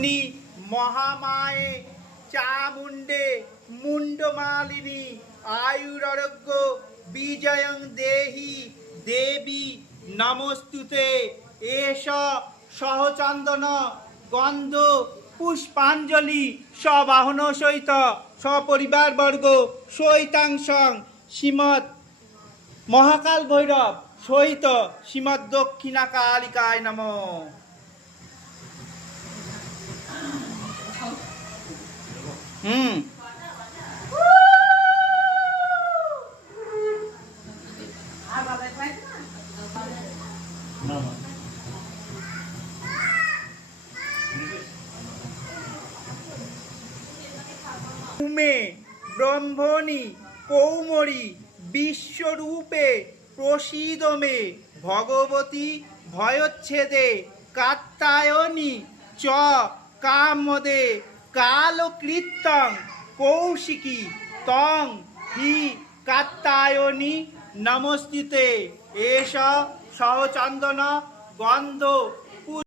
তিনি মহামায়ে চামুণ্ডে মুন্ডমালিনী আয়ুরারোগ্য বিজয়ং দেহি দেবী নমস্তুতে। এষ সহচন্দন গন্ধ পুষ্পাঞ্জলি সবাহন সহিত সপরিবারবর্গ সহিতাংশং শ্রীমৎ মহাকাল ভৈরব সহিত শ্রীমৎ দক্ষিণা কালিকায় নমঃ। উমে ব্রহ্মণি কৌমরী বিশ্বরূপে প্রসীদ মে ভগবতী ভয়োচ্ছেদে কাত্যায়নী চ কামদে কালকৃত্যং কৌশিকী তং হি কাত্যায়নী নমস্তুতে। এষ সহচন্দন গন্ধ